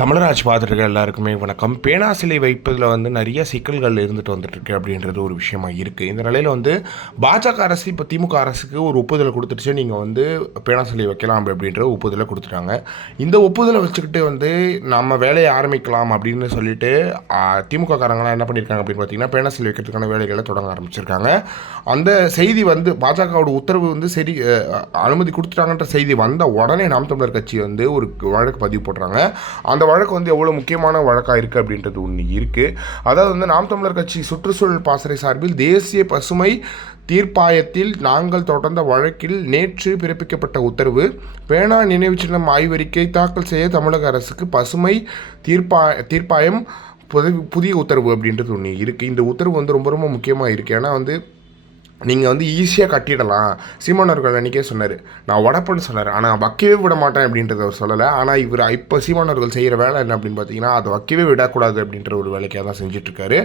தமிழராஜ் பாதர்கள் எல்லாருக்குமே வணக்கம். பேனா சிலை வைப்பதில் வந்து நிறைய சிக்கல்கள் இருந்துட்டு வந்துட்டுருக்கு அப்படின்றது ஒரு விஷயமா இருக்குது இந்த நிலையில் வந்து பாஜக அரசு இப்போ திமுக அரசுக்கு ஒரு ஒப்புதலை கொடுத்துருச்சு. நீங்கள் வந்து பேனா சிலை வைக்கலாம் அப்படின்ற ஒப்புதலை கொடுத்துட்டாங்க. இந்த ஒப்புதலை வச்சுக்கிட்டு வந்து நம்ம வேலையை ஆரம்பிக்கலாம் அப்படின்னு சொல்லிட்டு திமுக காரங்களாம் என்ன பண்ணியிருக்காங்க அப்படின்னு பார்த்தீங்கன்னா பேனா சிலை வைக்கிறதுக்கான வேலைகளை தொடங்க ஆரம்பிச்சிருக்காங்க. அந்த செய்தி வந்து பாஜகவோட உத்தரவு வந்து சரி அனுமதி கொடுத்துட்டாங்கன்ற செய்தி வந்த உடனே நாம் தமிழர் கட்சி வந்து ஒரு வழக்கு பதிவு போடுறாங்க. அந்த வழக்கு வந்து எவ்வளோ முக்கியமான வழக்காக இருக்குது அப்படின்றது ஒன்று இருக்குது அதாவது வந்து நாம் தமிழர் கட்சி சுற்றுச்சூழல் பாசறை சார்பில் தேசிய பசுமை தீர்ப்பாயத்தில் நாங்கள் தொடர்ந்த வழக்கில் நேற்று பிறப்பிக்கப்பட்ட உத்தரவு பேனா நினைவு சின்னம் ஆய்வறிக்கை தாக்கல் செய்ய தமிழக அரசுக்கு பசுமை தீர்ப்பா தீர்ப்பாயம் புதிய உத்தரவு அப்படின்றது ஒன்று இருக்குது இந்த உத்தரவு வந்து ரொம்ப ரொம்ப முக்கியமாக இருக்குது ஏன்னா வந்து நீங்கள் வந்து ஈஸியாக கட்டிடலாம். சீமான் அவர்கள் அன்றைக்கே சொன்னார். நான் உடப்பேன்னு சொன்னார். ஆனால் வைக்கவே விட மாட்டேன் அப்படின்றத அவர் சொல்லலை. ஆனால் இவர் இப்போ சீமான் அவர்கள் செய்கிற வேலை என்ன அப்படின்னு பார்த்தீங்கன்னா அதை வைக்கவே விடக்கூடாது அப்படின்ற ஒரு வேலைக்காக தான் செஞ்சிட்ருக்காரு.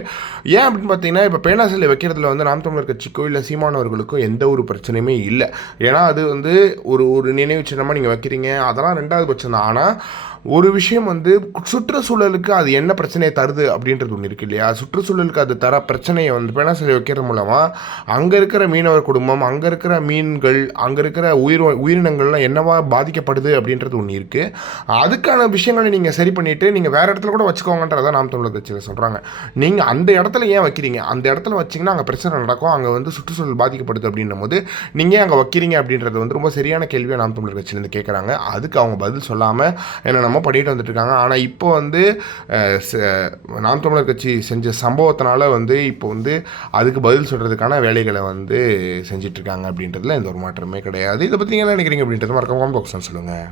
ஏன் அப்படின்னு பார்த்தீங்கன்னா இப்போ பேனாசிலை வைக்கிறதுல வந்து நாம் தமிழர் கட்சிக்கோ இல்லை சீமான் அவர்களுக்கோ எந்த ஒரு பிரச்சனையுமே இல்லை. ஏன்னா அது வந்து ஒரு ஒரு நினைவு சின்னமாக நீங்கள் வைக்கிறீங்க. அதெல்லாம் ரெண்டாவது பட்சம் தான் ஆனால் ஒரு விஷயம் வந்து சுற்றுச்சூழலுக்கு அது என்ன பிரச்சனையை தருது அப்படின்றது ஒன்று இருக்கு இல்லையா? சுற்றுச்சூழலுக்கு அது தர பிரச்சனையை வந்து பேனா சிலை வைக்கிறது மூலமாக அங்கே இருக்கிற மீனவர் குடும்பம் அங்கே இருக்கிற மீன்கள் அங்கே இருக்கிற உயிர் உயிரினங்கள்லாம் என்னவா பாதிக்கப்படுது அப்படின்றது ஒன்று இருக்குது அதுக்கான விஷயங்களை நீங்கள் சரி பண்ணிவிட்டு நீங்கள் வேறு இடத்துல கூட வச்சுக்கோங்கன்றதை நாம் தமிழர் கட்சியில் சொல்கிறாங்க நீங்கள் அந்த இடத்துல ஏன் வைக்கிறீங்க? அந்த இடத்துல வச்சிங்கன்னா அங்கே பிரச்சனை நடக்கும். அங்கே வந்து சுற்றுச்சூழல் பாதிக்கப்படுது அப்படின்னும் போது நீங்கள் அங்கே வைக்கிறீங்க அப்படின்றது வந்து ரொம்ப சரியான கேள்வியை நாம் தமிழர் கட்சியிலேருந்து கேட்குறாங்க அதுக்கு அவங்க பதில் சொல்லாமல் என்னென்னமோ பண்ணிட்டு வந்துட்டு இருக்காங்க ஆனால் இப்போ வந்து ச- நாம் தமிழர் கட்சி செஞ்ச சம்பவத்தினால வந்து இப்போ வந்து அதுக்கு பதில் சொல்கிறதுக்கான வேலைகளை வந்து செஞ்சிட்ருக்காங்க அப்படின்றதுல எந்த ஒரு மாற்றமே கிடையாது. இதை பற்றி என்ன நினைக்கிறீங்க அப்படின்றது மறக்காம பாக்ஸ் சொல்லுங்கள்